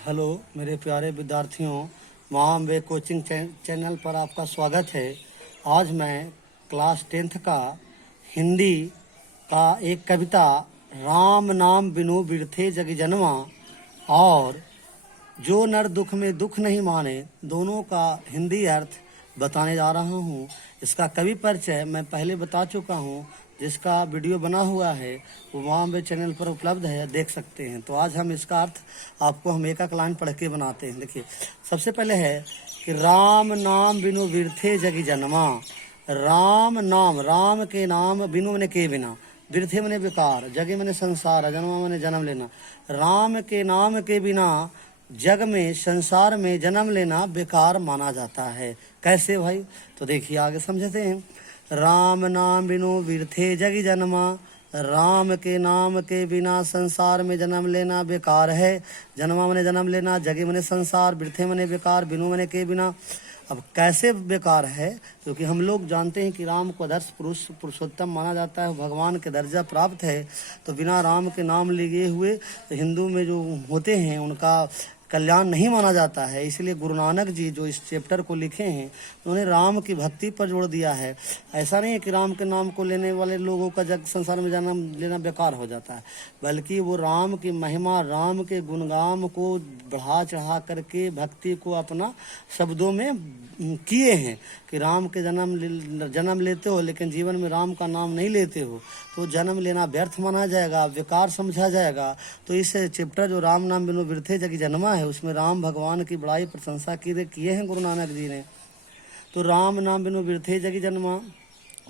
Hello मेरे प्यारे विद्यार्थियों, माँ अम्बे कोचिंग चैनल पर आपका स्वागत है। आज मैं क्लास 10th का हिंदी का एक कविता राम नाम बिनु बिरथे जग जन्मा और जो नर दुख में दुख नहीं माने, दोनों का हिंदी अर्थ बताने जा रहा हूँ। इसका कवि परिचय मैं पहले बता चुका हूँ, जिसका वीडियो बना हुआ है वो वहाँ पे चैनल पर उपलब्ध है, देख सकते हैं। तो आज हम इसका अर्थ आपको हम एक लाइन पढ़ के बनाते हैं। देखिए, सबसे पहले है कि राम नाम बिनु बिरथे जगी जन्मा। राम नाम, राम के नाम, बिनु मने के बिना, बिरथे मने बेकार, जगे मने संसार, जन्मा मने जन्म लेना। राम के नाम के बिना जग में, संसार में जन्म लेना बेकार माना जाता है। कैसे भाई? तो देखिए आगे समझते हैं। राम नाम बिनु बिरथे जग जन्मा, राम के नाम के बिना संसार में जन्म लेना बेकार है। जन्मा मने जन्म लेना, जगे मने संसार, बिरथे मने बेकार, बिनु मने के बिना। अब कैसे बेकार है? क्योंकि हम लोग जानते हैं कि राम को आदर्श पुरुष, पुरुषोत्तम माना जाता है, भगवान के दर्जा प्राप्त है। तो बिना राम के नाम लिए हुए हिंदू में जो होते हैं उनका कल्याण नहीं माना जाता है। इसलिए गुरु नानक जी जो इस चैप्टर को लिखे हैं, उन्होंने राम की भक्ति पर जोड़ दिया है। ऐसा नहीं है कि राम के नाम को लेने वाले लोगों का जग संसार में जन्म लेना बेकार हो जाता है, बल्कि वो राम की महिमा, राम के गुणगान को बढ़ा चढ़ा करके भक्ति को अपना शब्दों में किए हैं कि राम के जन्म लेते हो लेकिन जीवन में राम का नाम नहीं लेते हो तो जन्म लेना व्यर्थ माना जाएगा, बेकार समझा जाएगा। तो इस चैप्टर जो राम नाम बिनु बिरथे जग जन्मा है, उसमें राम भगवान की बड़ाई प्रशंसा किए हैं गुरु नानक जी ने। तो राम नाम बिनु बिरथे जग जन्मा,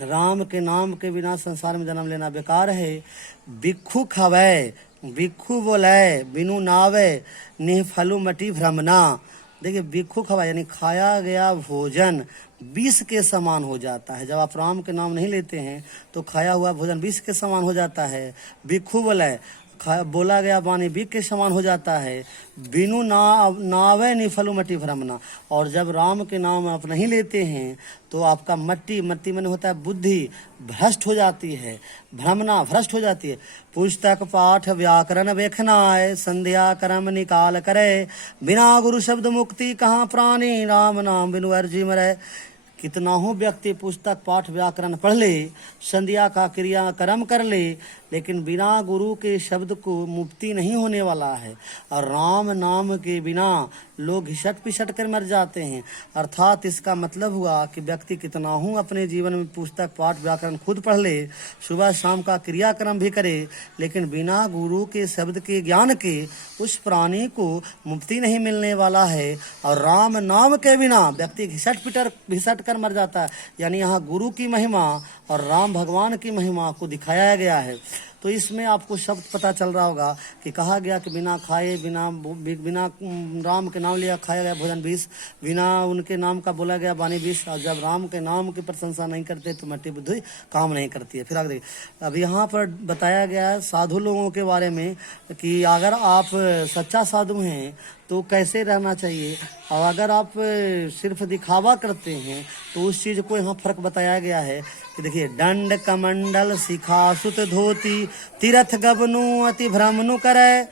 राम के नाम के बिना संसार में जन्म लेना बेकार है। भिक्षु खवै, भिक्षु बोले, बिनु नावे, निह फलु मटी भ्रमना। देखिए, भिक्षु खवा यानी खाया गया भोजन विष के समान हो जाता है। जब आप राम के नाम नहीं लेते हैं तो खाया हुआ भोजन विष के समान हो जाता है। भिक्षु बोले, बोला गया वाणी विष के समान हो जाता है। बिनु नावे निफलु मटी भ्रमना। और जब राम के नाम आप नहीं लेते हैं तो आपका मट्टी मन होता है बुद्धि, भ्रष्ट हो जाती है, भ्रमना भ्रष्ट हो जाती है। पुस्तक पाठ व्याकरण वेखनाए, संध्या कर्म निकाल करे, बिना गुरु शब्द मुक्ति कहाँ प्राणी, राम नाम बिनु अर्जी मरे। कितना हो व्यक्ति पुस्तक पाठ व्याकरण पढ़ ले, संध्या का क्रिया कर्म कर ले, लेकिन बिना गुरु के शब्द को मुक्ति नहीं होने वाला है। और राम नाम के बिना लोग घिसट पिसट कर मर जाते हैं। अर्थात इसका मतलब हुआ कि व्यक्ति कितना हूँ अपने जीवन में पुस्तक पाठ व्याकरण खुद पढ़ ले, सुबह शाम का क्रियाक्रम भी करे, लेकिन बिना गुरु के शब्द के ज्ञान के उस प्राणी को मुक्ति नहीं मिलने वाला है। और राम नाम के बिना व्यक्ति घिसट कर मर जाता है। यानी यहाँ गुरु की महिमा और राम भगवान की महिमा को दिखाया गया है। तो इसमें आपको शब्द पता चल रहा होगा कि कहा गया कि बिना खाए, बिना राम के नाम लिया खाया गया भोजन विष, बिना उनके नाम का बोला गया वाणी विष। और जब राम के नाम की प्रशंसा नहीं करते तो मट्टी बुद्धि काम नहीं करती है। फिर आगे देखिए, अब यहाँ पर बताया गया है साधु लोगों के बारे में कि अगर आप सच्चा साधु हैं तो कैसे रहना चाहिए, और अगर आप सिर्फ दिखावा करते हैं तो उस चीज़ को यहाँ फर्क बताया गया है कि देखिए, दंड कमंडल शिखा सुत धोती, तीर्थ गबनु अति भ्रमनु करे।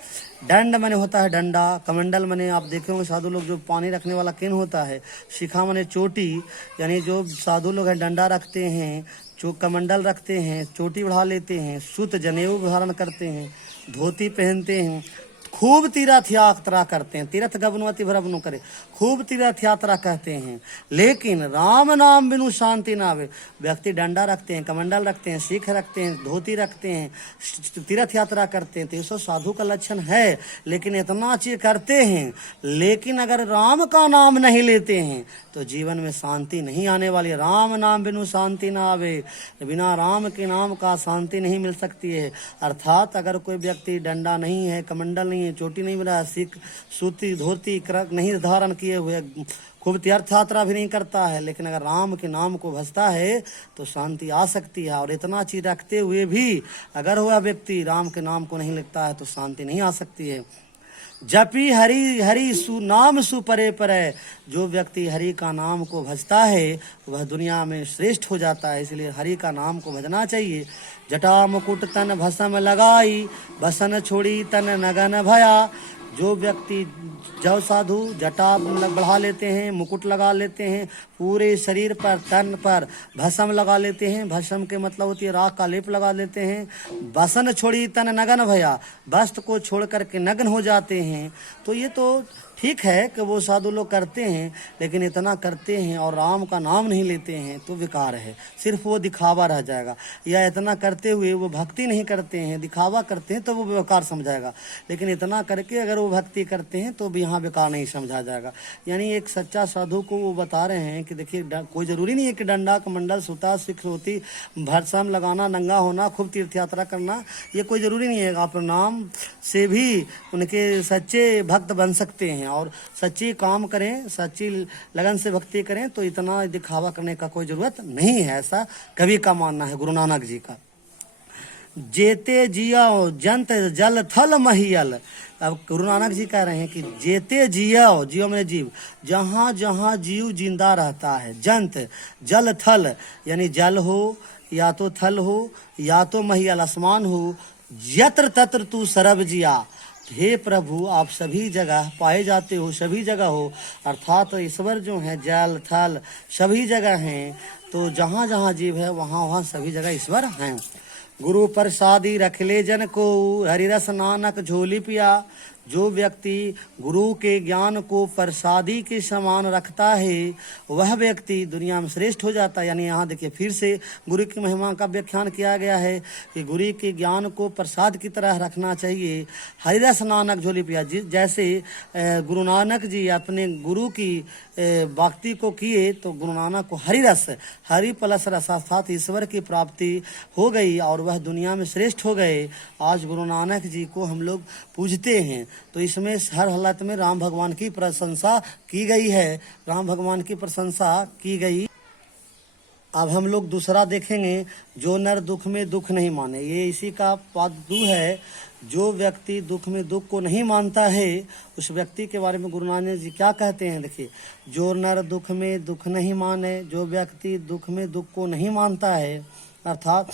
दंड मने होता है डंडा, कमंडल मने आप देखे होंगे साधु लोग जो पानी रखने वाला केन होता है, शिखा मने चोटी, यानी जो साधु लोग हैं डंडा रखते हैं, जो कमंडल रखते हैं, चोटी बढ़ा लेते हैं, सुत जनेऊ धारण करते हैं, धोती पहनते हैं, खूब तीर्थ यात्रा करते हैं। तीर्थ गबनुअति भ्रमनु करे, खूब तीर्थ यात्रा कहते हैं, लेकिन राम नाम बिनु शांति ना आवे। व्यक्ति डंडा रखते हैं, कमंडल रखते हैं, सीख रखते हैं, धोती रखते हैं, तीर्थ यात्रा करते हैं, तो ये सब साधु का लक्षण है। लेकिन इतना चीज करते हैं, लेकिन अगर राम का नाम नहीं लेते हैं तो जीवन में शांति नहीं आने वाली। राम नाम बिनु शांति ना आवे, बिना राम के नाम का शांति नहीं मिल सकती है। अर्थात अगर कोई व्यक्ति डंडा नहीं है, कमंडल नहीं है, चोटी नहीं बना, सिख सूती धोती नहीं धारण किए हुए, खूब तीर्थ यात्रा भी नहीं करता है, लेकिन अगर राम के नाम को भजता है तो शांति आ सकती है। और इतना चीज रखते हुए भी अगर वह व्यक्ति राम के नाम को नहीं लिखता है तो शांति नहीं आ सकती है। जपी हरि हरि नाम सुपरे परे, जो व्यक्ति हरि का नाम को भजता है वह दुनिया में श्रेष्ठ हो जाता है। इसलिए हरि का नाम को भजना चाहिए। जटा मुकुट तन भस्म लगाई, बसन छोड़ी तन नगन भया, जो व्यक्ति जब साधु जटा बढ़ा लेते हैं, मुकुट लगा लेते हैं, पूरे शरीर पर तन पर भस्म लगा लेते हैं, भस्म के मतलब होती है राख का लेप लगा लेते हैं, बसन छोड़ी तन नगन भया, वस्त्र को छोड़ करके नग्न हो जाते हैं, तो ये तो ठीक है कि वो साधु लोग करते हैं, लेकिन इतना करते हैं और राम का नाम नहीं लेते हैं तो बेकार है, सिर्फ वो दिखावा रह जाएगा। या इतना करते हुए वो भक्ति नहीं करते हैं, दिखावा करते हैं तो वो बेकार समझाएगा, लेकिन इतना करके अगर वो भक्ति करते हैं तो भी यहाँ बेकार नहीं समझा जाएगा। यानी एक सच्चा साधु को वो बता रहे हैं कि देखिए कोई ज़रूरी नहीं है कि डंडा कमंडल सूता सिख होती भरसम लगाना, नंगा होना, खूब तीर्थ यात्रा करना, ये कोई ज़रूरी नहीं है। आप नाम से भी उनके सच्चे भक्त बन सकते हैं और सच्ची काम करें, सच्ची लगन से भक्ति करें, तो इतना दिखावा करने का कोई ज़रूरत नहीं है, ऐसा कवि का मानना है, गुरु नानक जी का। जेते जियाओ जंत जल थल महियल। अब गुरु नानक जी कह रहे हैं कि जेते जियाओ, जियो में जीव, जहाँ जहाँ जीव जिंदा रहता है, जंत जल थल यानी जल हो या तो थल हो या तो महियल आसमान हो, यत्र तत्र तू सरब जिया, हे प्रभु आप सभी जगह पाए जाते हो, सभी जगह हो, अर्थात ईश्वर जो है जल थल सभी जगह हैं, तो जहाँ जहाँ जीव है वहाँ वहाँ सभी जगह ईश्वर हैं। गुरु प्रसादी रखले जन को, हरिरस नानक झोली पिया। जो व्यक्ति गुरु के ज्ञान को प्रसादी के समान रखता है वह व्यक्ति दुनिया में श्रेष्ठ हो जाता है। यानी यहाँ देखिए फिर से गुरु की महिमा का व्याख्यान किया गया है कि गुरु के ज्ञान को प्रसाद की तरह रखना चाहिए। हरिरस नानक झोली पिया, जैसे गुरु नानक जी अपने गुरु की भक्ति को किए तो गुरु नानक को हरिरस, हरि प्लस रस अर्थात ईश्वर की प्राप्ति हो गई और वह दुनिया में श्रेष्ठ हो गए। आज गुरु नानक जी को हम लोग पूजते हैं, तो इसमें हर हालत में राम भगवान की प्रशंसा की गई है, राम भगवान की प्रशंसा की गई। अब हम लोग दूसरा देखेंगे, जो नर दुख में दुख नहीं माने, ये इसी का पाद 2 है। जो व्यक्ति दुख में दुख को नहीं मानता है उस व्यक्ति के बारे में गुरु नानक जी क्या कहते हैं, देखिए, जो नर दुख में दुख नहीं माने, जो व्यक्ति दुख में दुख को नहीं मानता है अर्थात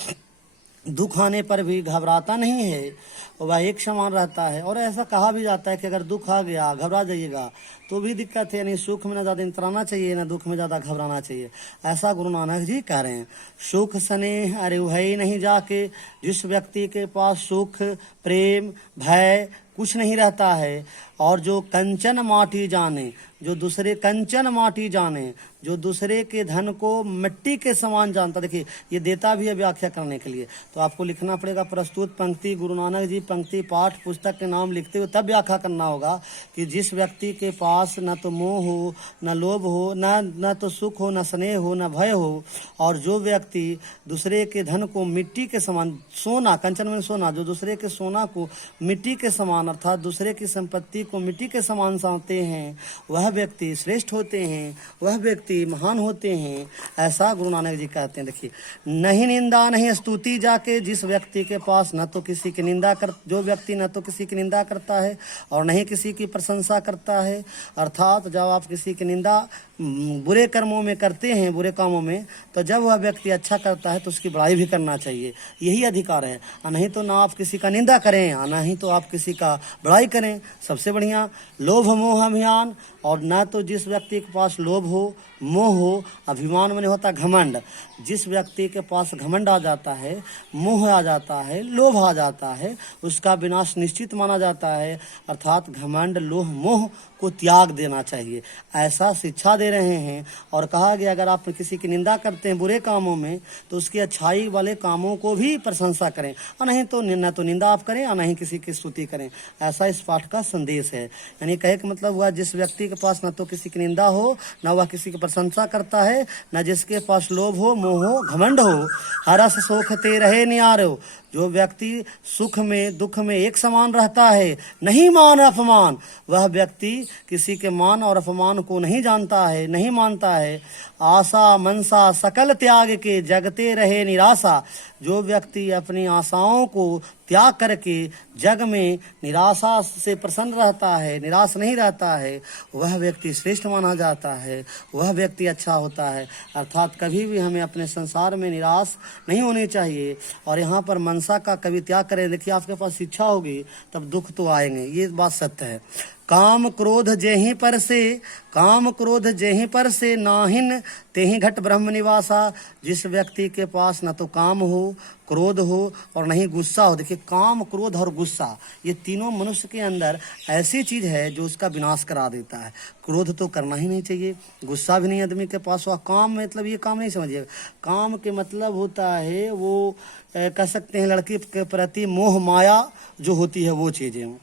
दुख आने पर भी घबराता नहीं है, वह एक समान रहता है। और ऐसा कहा भी जाता है कि अगर दुख आ गया घबरा जाइएगा तो भी दिक्कत है, यानी सुख में न ज़्यादा इतराना चाहिए न दुख में ज़्यादा घबराना चाहिए, ऐसा गुरु नानक जी कह रहे हैं। सुख स्नेह अरे वही नहीं जाके, जिस व्यक्ति के पास सुख प्रेम भय कुछ नहीं रहता है, और जो कंचन माटी जाने, जो दूसरे कंचन माटी जाने, जो दूसरे के धन को मिट्टी के समान जानता। देखिए ये देता भी है व्याख्या करने के लिए, तो आपको लिखना पड़ेगा प्रस्तुत पंक्ति, गुरु नानक जी पंक्ति पाठ पुस्तक के नाम लिखते हुए तब व्याख्या करना होगा कि जिस व्यक्ति के पास न तो मोह हो न लोभ हो न तो सुख हो न स्नेह हो न भय हो, और जो व्यक्ति दूसरे के धन को मिट्टी के समान, सोना कंचन में सोना, जो दूसरे के सोना को मिट्टी के समान अर्थात दूसरे की संपत्ति को मिट्टी के समान समझते हैं, वह व्यक्ति श्रेष्ठ होते हैं, वह व्यक्ति महान होते हैं, ऐसा गुरु नानक जी कहते हैं। देखिए, नहीं निंदा नहीं स्तुति जाके, जिस व्यक्ति के पास न तो किसी की निंदा कर, जो व्यक्ति न तो किसी की निंदा करता है और नहीं किसी की प्रशंसा करता है, अर्थात जब आप किसी की निंदा बुरे कर्मों में करते हैं, बुरे कामों में, तो जब वह व्यक्ति अच्छा करता है तो उसकी बड़ाई भी करना चाहिए, यही अधिकार है। नहीं तो ना आप किसी का निंदा करें ना ही तो आप किसी का बड़ाई करें, सबसे बढ़िया। लोभ मोह अभिमान, और ना तो जिस व्यक्ति के पास लोभ हो मोह हो, अभिमान में होता घमंड, जिस व्यक्ति के पास घमंड आ जाता है, मोह आ जाता है, लोभ आ जाता है, उसका विनाश निश्चित माना जाता है, अर्थात घमंड लोभ मोह को त्याग देना चाहिए, ऐसा शिक्षा दे रहे हैं। और कहा गया अगर आप किसी की निंदा करते हैं बुरे कामों में तो उसकी अच्छाई वाले कामों को भी प्रशंसा करें, और नहीं तो न तो निंदा आप करें और नहीं किसी की स्तुति करें, ऐसा इस पाठ का संदेश है। यानी कहे का मतलब हुआ जिस व्यक्ति के पास न तो किसी की निंदा हो न वह किसी की प्रशंसा करता है, न जिसके पास लोभ हो मोह हो घमंड हो, हरस सोख ते रहे नियारो, जो व्यक्ति सुख में दुख में एक समान रहता है, नहीं मान अपमान, वह व्यक्ति किसी के मान और अपमान को नहीं जानता है, नहीं मानता है। आशा मनसा सकल त्याग के जगते रहे निराशा, जो व्यक्ति अपनी आशाओं को त्याग करके जग में निराशा से प्रसन्न रहता है, निराश नहीं रहता है, वह व्यक्ति श्रेष्ठ माना जाता है, वह व्यक्ति अच्छा होता है। अर्थात कभी भी हमें अपने संसार में निराश नहीं होनी चाहिए। और यहाँ पर मनसा का कभी त्याग करें। देखिए, आपके पास इच्छा होगी तब दुख तो आएंगे, ये बात सत्य है। काम क्रोध जेहि पर से, काम क्रोध जेहि पर से नाहिन तेहि घट ब्रह्म निवासा। जिस व्यक्ति के पास न तो काम हो, क्रोध हो और नहीं गुस्सा हो। देखिए, काम, क्रोध और गुस्सा, ये तीनों मनुष्य के अंदर ऐसी चीज है जो उसका विनाश करा देता है। क्रोध तो करना ही नहीं चाहिए, गुस्सा भी नहीं आदमी के पास हुआ। काम मतलब ये काम नहीं समझिएगा, काम के मतलब होता है वो कह सकते हैं लड़की के प्रति मोह माया जो होती है वो चीजें।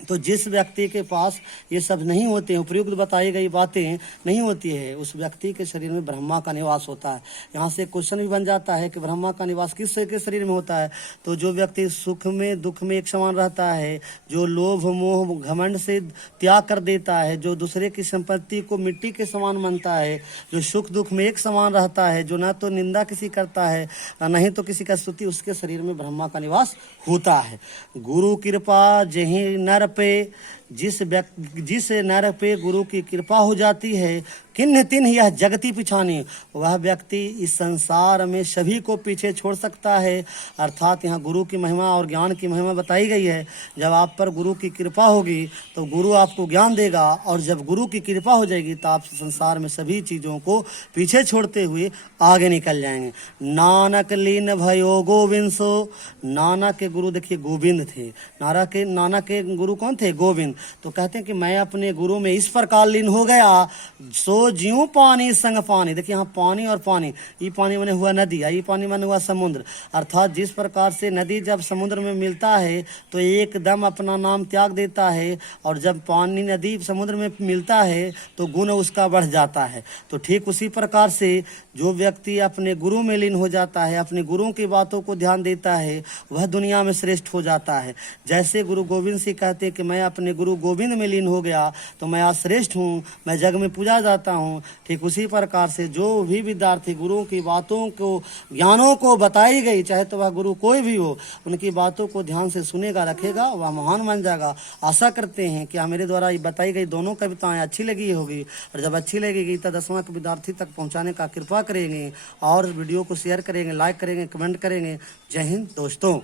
तो जिस व्यक्ति के पास ये सब नहीं होते हैं, उपयुक्त बताई गई बातें नहीं होती है, उस व्यक्ति के शरीर में ब्रह्मा का निवास होता है। यहाँ से क्वेश्चन भी बन जाता है कि ब्रह्मा का निवास किस के शरीर में होता है। तो जो व्यक्ति सुख में दुख में एक समान रहता है, जो लोभ मोह घमंड से त्याग कर देता है, जो दूसरे की संपत्ति को मिट्टी के समान मानता है, जो सुख दुख में एक समान रहता है, जो न तो निंदा किसी करता है नहीं तो किसी का स्तुति, उसके शरीर में ब्रह्मा का निवास होता है। गुरु कृपा जेहि नर पे, जिस नर पे गुरु की कृपा हो जाती है, किन्ह तिन्ह यह जगती पिछानी। वह व्यक्ति इस संसार में सभी को पीछे छोड़ सकता है। अर्थात यहाँ गुरु की महिमा और ज्ञान की महिमा बताई गई है। जब आप पर गुरु की कृपा होगी तो गुरु आपको ज्ञान देगा, और जब गुरु की कृपा हो जाएगी तो आप संसार में सभी चीज़ों को पीछे छोड़ते हुए आगे निकल जाएंगे। नानक लीन भयो गोविंदो, नानक के गुरु देखिए गोविंद थे। नानक के गुरु कौन थे? गोविंद। तो कहते हैं कि मैं अपने गुरु में इस प्रकार लीन हो गया, सो ज्यों पानी संग पानी। देखिए यहाँ पानी और पानी, ये पानी बने हुआ नदी, ये पानी बने हुआ समुद्र। अर्थात जिस प्रकार से नदी जब समुद्र में मिलता है तो एकदम अपना नाम त्याग देता है, और जब पानी नदी समुद्र में मिलता है तो गुण उसका बढ़ जाता है। तो ठीक उसी प्रकार से जो व्यक्ति अपने गुरु में लीन हो जाता है, अपने गुरु की बातों को ध्यान देता है, वह दुनिया में श्रेष्ठ हो जाता है। जैसे गुरु गोविंद सिंह कहते कि मैं अपने गुरु गोविंद में लीन हो गया तो मैं आज श्रेष्ठ हूँ, मैं जग में पूजा जाता हूँ। ठीक उसी प्रकार से जो भी विद्यार्थी गुरु की बातों को, ज्ञानों को बताई गई, चाहे तो वह गुरु कोई भी हो, उनकी बातों को ध्यान से सुनेगा, रखेगा, वह महान बन जाएगा। आशा करते हैं कि मेरे द्वारा बताई गई दोनों कविताएं अच्छी लगी होगी, और जब अच्छी लगेगी तो 10वां के विद्यार्थी तक पहुंचाने का कृपा करेंगे, और वीडियो को शेयर करेंगे, लाइक करेंगे, कमेंट करेंगे। जय हिंद दोस्तों।